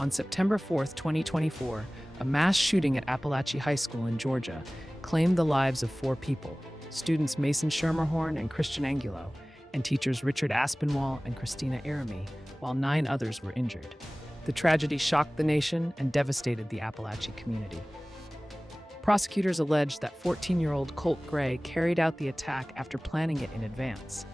On September 4, 2024, a mass shooting at Apalachee High School in Georgia claimed the lives of 4 people, students Mason Schermerhorn and Christian Angulo, and teachers Richard Aspinwall and Christina Aramy, while 9 others were injured. The tragedy shocked the nation and devastated the Apalachee community. Prosecutors alleged that 14-year-old Colt Gray carried out the attack after planning it in advance.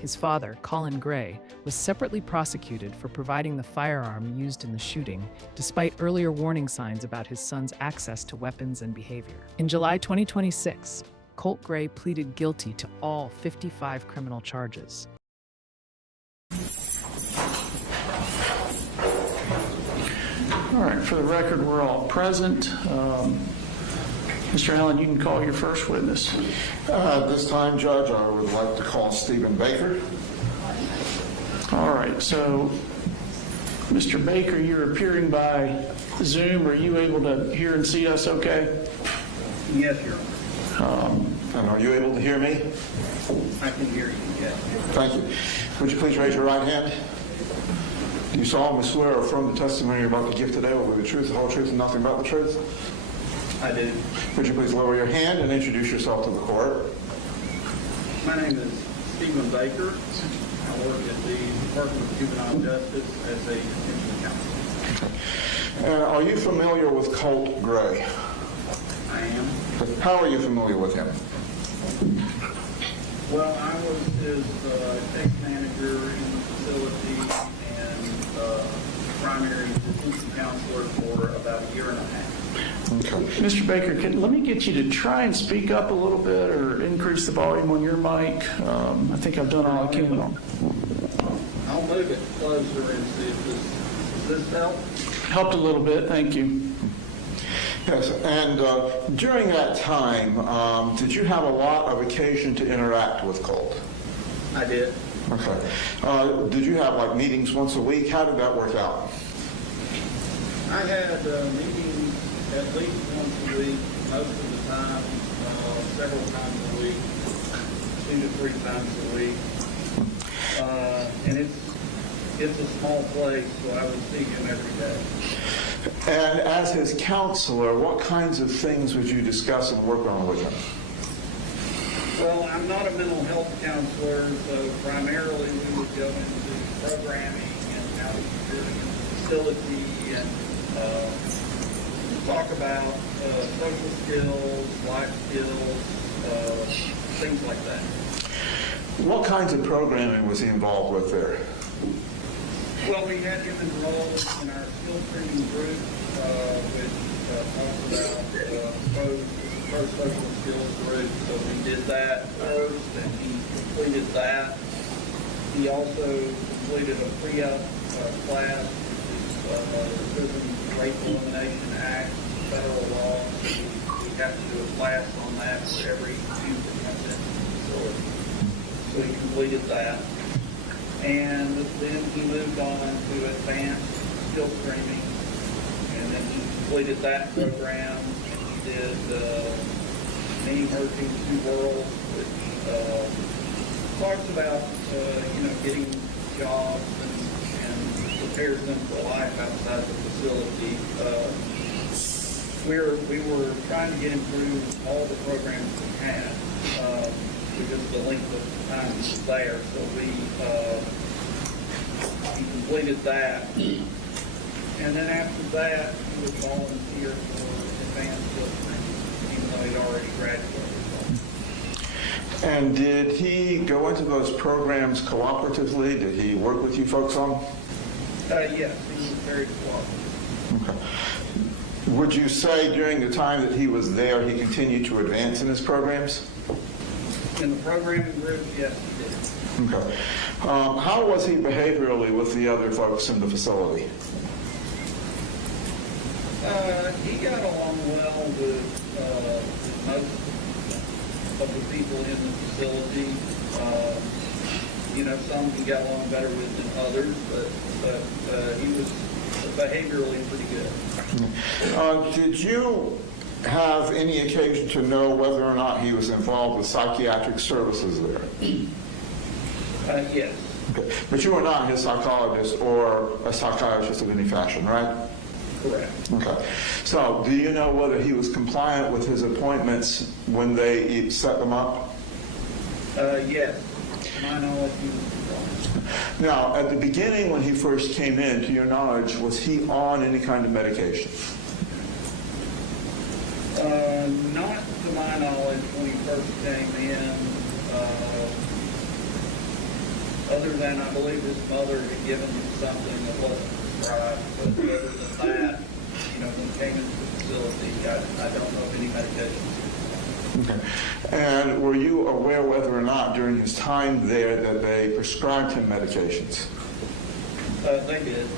His father, Colt Gray, was separately prosecuted for providing the firearm used in the shooting, despite earlier warning signs about his son's access to weapons and behavior. In July 2026, Colt Gray pleaded guilty to all 55 criminal charges. All right, for the record, we're all present. Mr. Allen, you can call your first witness. This time, Judge, I would like to call Stephen Baker. All right, so Mr. Baker, you're appearing by Zoom. Are you able to hear and see us okay? Yes, Your Honor. And are you able to hear me? I can hear you, yes. Thank you. Would you please raise your right hand? Do you solemnly swear or affirm the testimony you're about to give today will be the truth, the whole truth, and nothing but the truth? I do. Would you please lower your hand and introduce yourself to the court? My name is Stephen Baker. I work at the Department of Juvenile Justice as a detention counselor. And are you familiar with Colt Gray? I am. How are you familiar with him? Well, I was his case manager in the facility and primary detention counselor for about a year and a half. Okay. Mr. Baker, let me get you to try and speak up a little bit or increase the volume on your mic. I think I've done all I can. I'll move it closer and see if this help? Helped a little bit, thank you. Yes, and during that time, did you have a lot of occasion to interact with Colt? I did. Okay. Did you have like meetings once a week? How did that work out? I had meetings at least once a week, most of the time, several times a week, 2 to 3 times a week. And it's a small place, so I would see him every day. And as his counselor, what kinds of things would you discuss and work on with him? Well, I'm not a mental health counselor, so primarily we would go into programming and how he's doing in the facility and talk about social skills, life skills, things like that. What kinds of programming was he involved with there? Well, we had him enrolled in our skill training group, which talks about pro-social skills group. So we did that first, and he completed that. He also completed a Plea class, which is the Prison Rape Elimination Act, federal law. We have to do a class on that for every youth that comes into the facility. So he completed that. And then he moved on to advanced skill training, and then he completed that program, and he did Many Merging Two Worlds, which talks about getting jobs and prepares them for life outside the facility. We were trying to get him through all the programs we had. Because the length of time was there, so he completed that, and then after that he would volunteer for advanced skill training, even though he'd already graduated. And did he go into those programs cooperatively? Did he work with you folks on? Yes, he was very cooperative. Okay. Would you say during the time that he was there, he continued to advance in his programs? In the programming group, yes, he did. Okay. How was he behaviorally with the other folks in the facility? He got along well with most of the people in the facility. Some he got along better with than others, but he was behaviorally pretty good. Did you have any occasion to know whether or not he was involved with psychiatric services there? Yes. Okay. But you were not his psychologist or a psychiatrist of any fashion, right? Correct. Okay. So do you know whether he was compliant with his appointments when they set them up? Yes. To my knowledge, he was compliant. Now, at the beginning when he first came in, to your knowledge, was he on any kind of medication? Not to my knowledge when he first came in, other than I believe his mother had given him something that wasn't prescribed. But other than that, when he came into the facility, I don't know of any medications. Okay. And were you aware whether or not during his time there that they prescribed him medications? They did.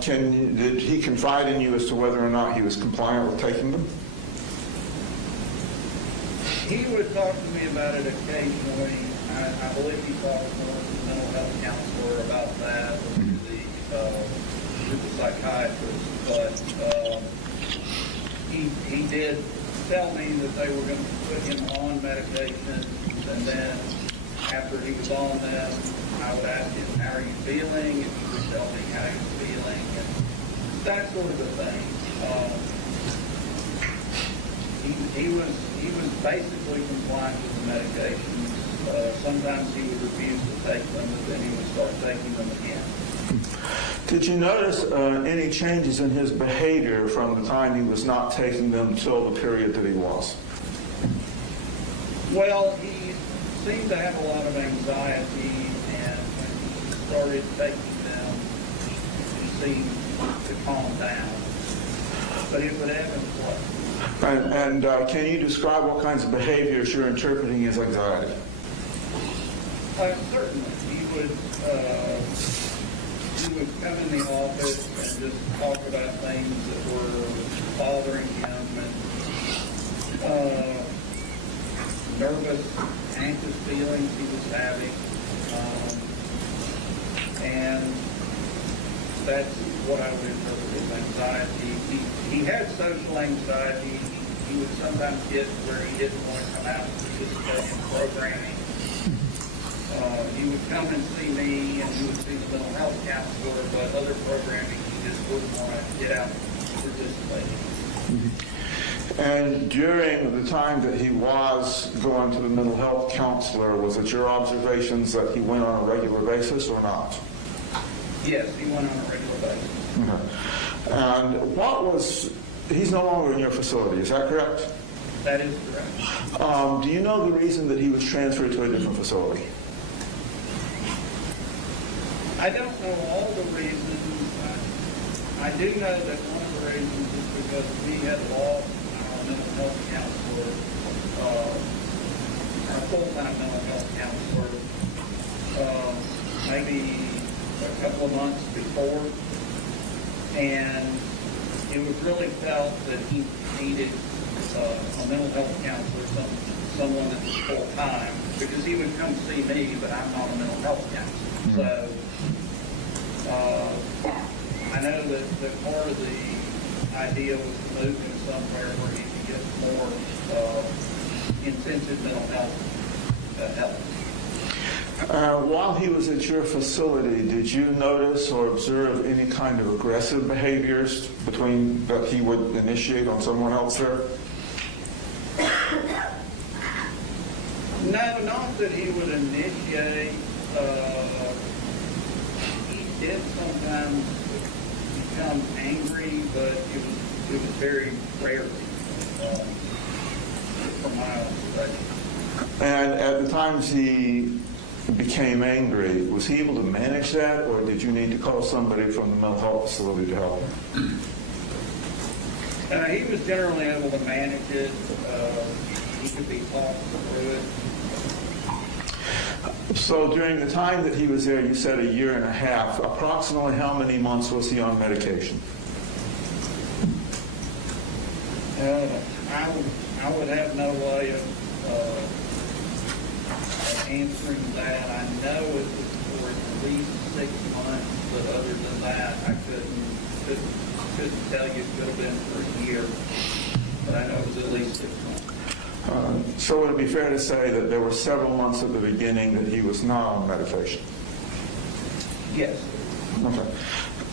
Did he confide in you as to whether or not he was compliant with taking them? He would talk to me about it occasionally. I believe he talked to the mental health counselor about that, to the psychiatrist. But he did tell me that they were going to put him on medication, and then after he was on them, I would ask him, "How are you feeling?" And he would tell me how he was feeling, and that sort of a thing. He was basically compliant with the medications. Sometimes he would refuse to take them, but then he would start taking them again. Did you notice any changes in his behavior from the time he was not taking them till the period that he was? Well, he seemed to have a lot of anxiety, and when he started taking them, he seemed to calm down. But it would ebb and flow. And can you describe what kinds of behaviors you're interpreting as anxiety? Certainly. He would come in the office and just talk about things that were bothering him, and nervous, anxious feelings he was having. And that's what I would interpret as anxiety. He had social anxiety. He would sometimes get where he didn't want to come out and participate in programming. He would come and see me, and he would see the mental health counselor, but other programming he just wouldn't want to get out and participate in. And during the time that he was going to the mental health counselor, was it your observations that he went on a regular basis or not? Yes, he went on a regular basis. Okay. And he's no longer in your facility, is that correct? That is correct. Do you know the reason that he was transferred to a different facility? I don't know all the reasons. I do know that one of the reasons is because we had lost our mental health counselor, our full-time mental health counselor, maybe a couple of months before, and it was really felt that he needed a mental health counselor, someone that was full-time, because he would come see me, but I'm not a mental health counselor. So I know that part of the idea was to move him somewhere where he could get more intensive mental health help. While he was at your facility, did you notice or observe any kind of aggressive behaviors that he would initiate on someone else there? No, not that he would initiate. He did sometimes become angry, but it was very rarely, from my observation. And at the times he became angry, was he able to manage that, or did you need to call somebody from the mental health facility to help him? He was generally able to manage it. He could be talked through it. So during the time that he was there, you said a year and a half, approximately how many months was he on medication? I would have no way of answering that. I know it was for at least 6 months, but other than that, I couldn't tell you. It could have been for a year, but I know it was at least 6 months. So would it be fair to say that there were several months at the beginning that he was not on medication? Yes. Okay.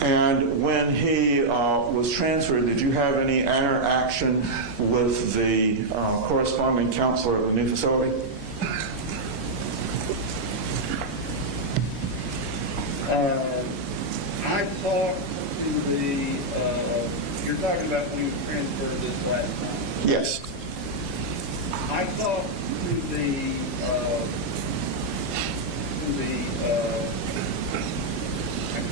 And when he was transferred, did you have any interaction with the corresponding counselor of the new facility? I talked to the, you're talking about when he was transferred this last time. Yes. I talked to the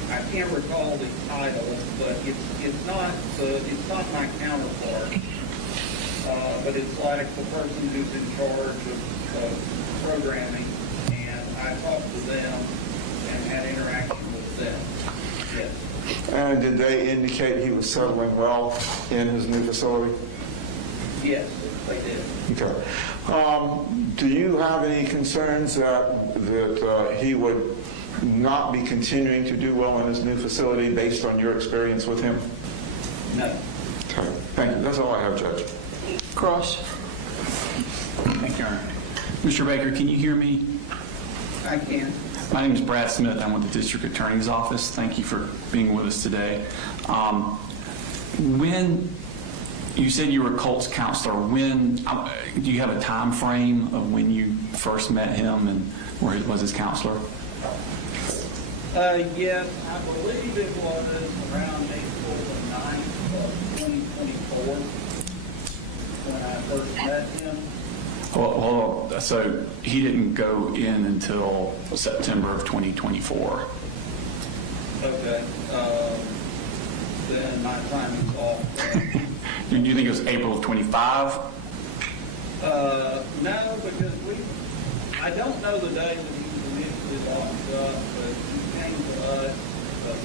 I can't recall the title, but it's not my counterpart, but it's like the person who's in charge of programming, and I talked to them and had interaction with them. Yes. And did they indicate he was settling well in his new facility? Yes, they did. Okay. Do you have any concerns that he would not be continuing to do well in his new facility based on your experience with him? No. Okay. Thank you. That's all I have, Judge. Cross. Thank you, Your Honor. Mr. Baker, can you hear me? I can. My name is Brad Smith. I'm with the District Attorney's Office. Thank you for being with us today. When you said you were Colt's counselor, do you have a time frame of when you first met him and where was his counselor? Yes, I believe it was around April the 9th of 2024 when I first met him. Hold on. So he didn't go in until September of 2024. Okay. Then my time is off. Do you think it was April of 25? No, because I don't know the day that he was initially locked up, but he came to us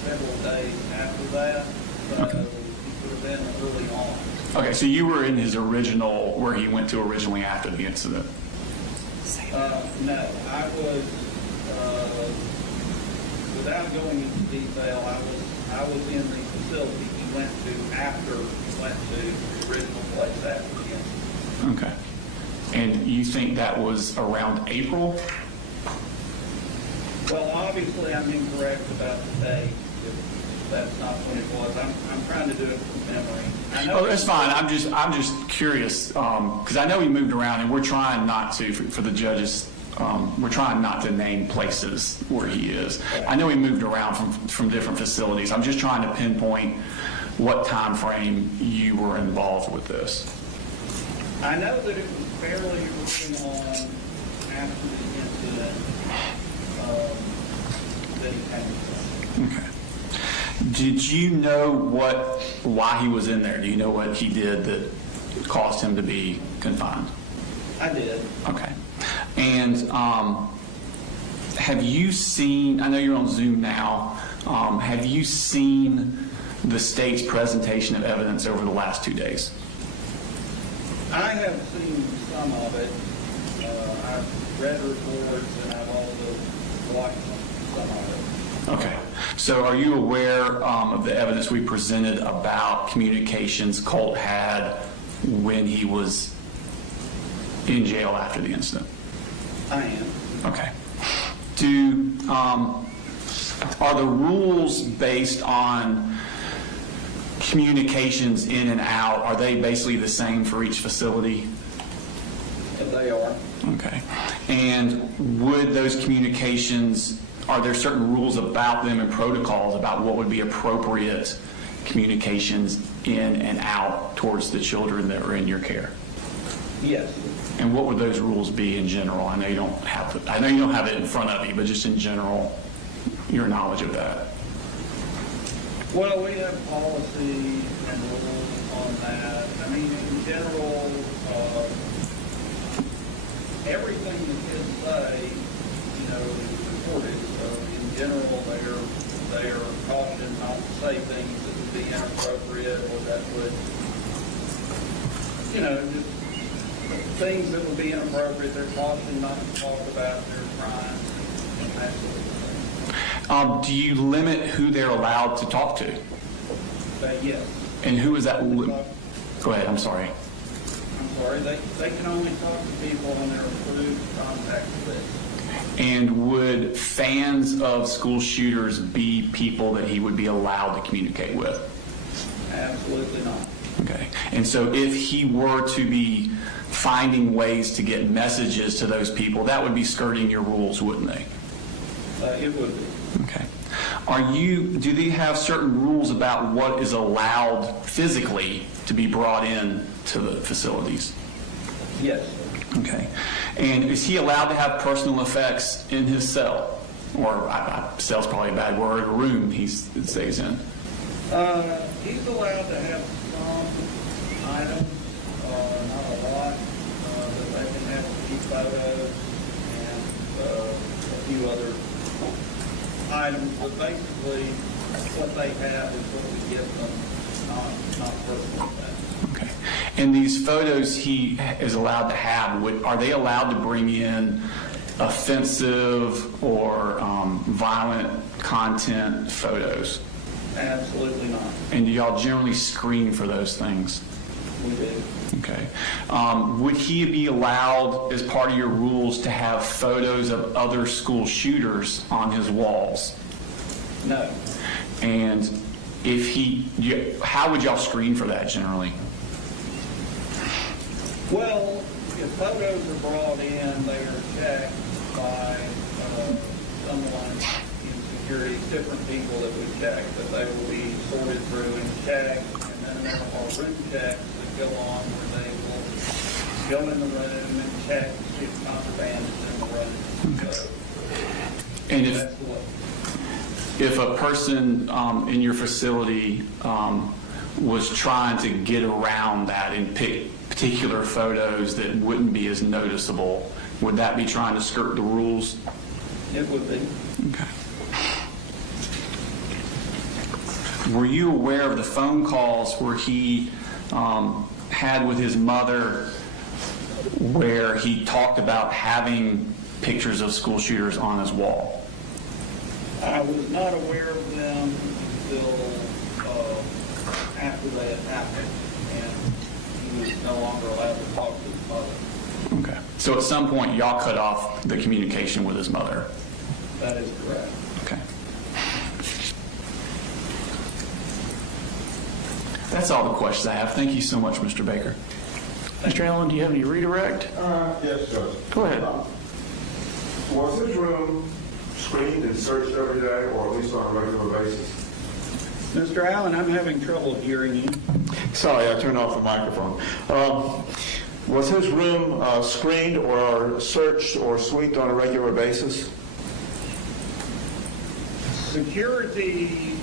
several days after that, so Okay. it would have been early on. Okay, so you were in his original, where he went to originally after the incident. No, I was, without going into detail, I was in the facility he went to after he went to the original place after the incident. Okay. And you think that was around April? Well, obviously, I'm incorrect about the date, if that's not when it was. I'm trying to do it from memory. I know Oh, that's fine. I'm just curious, because I know he moved around, and we're trying not to, for the judges, we're trying not to name places where he is. I know he moved around from different facilities. I'm just trying to pinpoint what time frame you were involved with this. I know that it was fairly early on after the incident that he came to. Okay. Did you know why he was in there? Do you know what he did that caused him to be confined? I did. Okay. And have you seen, I know you're on Zoom now, have you seen the state's presentation of evidence over the last 2 days? I have seen some of it. I've read reports and I've also watched some of it. Okay. So are you aware of the evidence we presented about communications Colt had when he was in jail after the incident? I am. Okay. Are the rules based on communications in and out, are they basically the same for each facility? They are. Okay. And would those communications, are there certain rules about them and protocols about what would be appropriate communications in and out towards the children that were in your care? Yes. And what would those rules be in general? I know you don't have it in front of you, but just in general, your knowledge of that. Well, we have policy and rules on that. I mean, in general, everything that kids say, is recorded. So in general, they are cautioned not to say things that would be inappropriate or that would, just things that would be inappropriate. They're cautioned not to talk about their crimes and that sort of thing. Do you limit who they're allowed to talk to? Yes. And who is that? Go ahead, I'm sorry. I'm sorry, they can only talk to people on their approved contact list. And would fans of school shooters be people that he would be allowed to communicate with? Absolutely not. Okay. And so if he were to be finding ways to get messages to those people, that would be skirting your rules, wouldn't they? It would be. Okay. Do they have certain rules about what is allowed physically to be brought in to the facilities? Yes. Okay. And is he allowed to have personal effects in his cell? Or cell's probably a bad word, room he stays in? He's allowed to have some items, not a lot, that they can have a few photos and a few other items, but basically what they have is what we give them, not personal things. Okay. And these photos he is allowed to have, are they allowed to bring in offensive or violent content photos? Absolutely not. And do y'all generally screen for those things? We do. Okay. Would he be allowed, as part of your rules, to have photos of other school shooters on his walls? No. And how would y'all screen for that generally? Well, if photos are brought in, they are checked by someone in security, different people that we check, that they will be sorted through and checked, and then there are room checks that go on where they will go in the room and check to see if contraband is in the room. So, And that's what. if a person in your facility was trying to get around that and pick particular photos that wouldn't be as noticeable, would that be trying to skirt the rules? It would be. Okay. Were you aware of the phone calls where he had with his mother where he talked about having pictures of school shooters on his wall? I was not aware of them until after they had happened, and he was no longer allowed to talk to his mother. Okay. So at some point, y'all cut off the communication with his mother? That is correct. Okay. That's all the questions I have. Thank you so much, Mr. Baker. Mr. Allen, do you have any redirect? Yes, Judge. Go ahead. Was his room screened and searched every day, or at least on a regular basis? Mr. Allen, I'm having trouble hearing you. Sorry, I turned off the microphone. Was his room screened or searched or swept on a regular basis? Security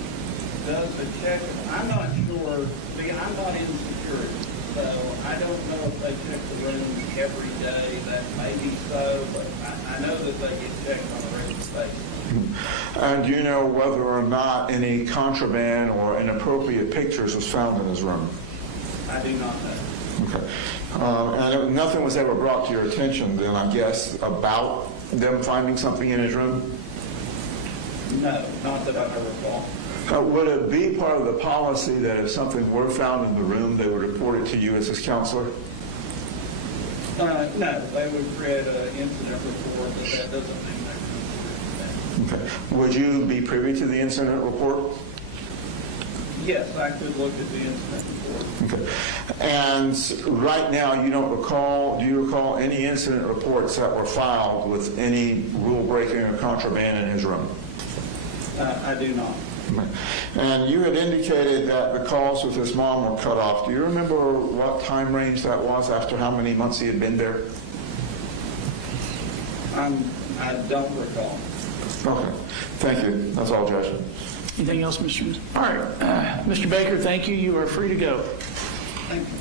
does the check. I'm not sure. See, I'm not in security, so I don't know if they check the room every day. That may be so, but I know that they get checked on a regular basis. And do you know whether or not any contraband or inappropriate pictures was found in his room? I do not know. Okay. And nothing was ever brought to your attention then, I guess, about them finding something in his room? No, not that I recall. Would it be part of the policy that if something were found in the room, they would report it to you as his counselor? No, they would create an incident report, but that doesn't mean they're going to do Okay. Would you be privy to the incident report? that. Yes, I could look at the incident report. Okay. And right now, do you recall any incident reports that were filed with any rule breaking or contraband in his room? I do not. And you had indicated that the calls with his mom were cut off. Do you remember what time range that was, after how many months he had been there? I don't recall. Okay. Thank you. That's all, Judge. Anything else, Mr. All right. Mr. Baker, thank you. You are free to go. Thank you.